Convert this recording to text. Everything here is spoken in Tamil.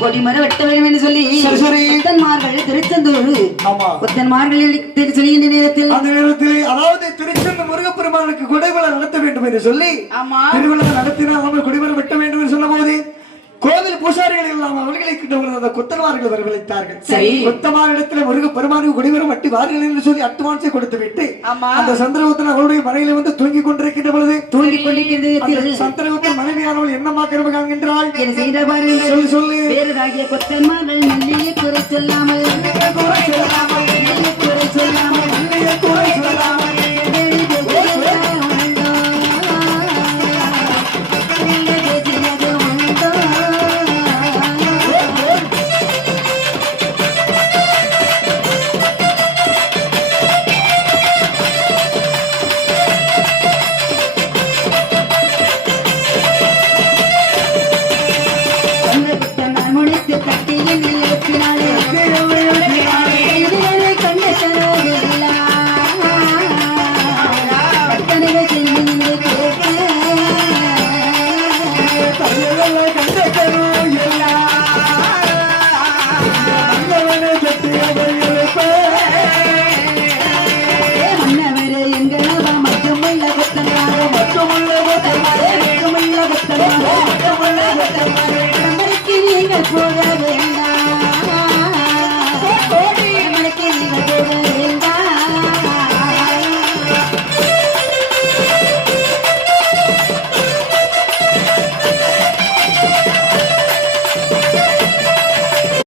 கொடிமரம் வெட்ட வேண்டும் என்று சொல்லி புத்தன்மார்கள் திருச்செந்தூர் புத்தன்மார்கள் சொல்லுகின்ற நேரத்தில் அந்த நேரத்தில் அதாவது திருச்செந்தூர் முருகப்பெருமானுக்கு குடைவிழா நடத்த வேண்டும் என்று சொல்லி திருவிழா நடத்தினால் நம்ம குடிமரம் வெட்ட வேண்டும் என்று சொன்ன போது கோவில் பூசாரிகள் எல்லாம் அவர்களை கிட்ட குத்தன்மார்கள் வரவழைத்தார்கள். சரி, குத்தமாரிடத்தில் முருகப்பெருமானுக்கு குடிமரம் வட்டி வார்கள் என்று சொல்லி அட்டுவான்ஸை கொடுத்து விட்டு அந்த சந்திரகுப்தன் அவருடைய மனையில வந்து தூங்கிக் கொண்டிருக்கின்ற பொழுது சந்திரகுப்தன் மனைவியானவள் என்னமா கரும காண்கின்றாள் சொல்லு வேறதாகிய கொத்தன்மார்கள் மெல்லிய குறை சொல்லாமல்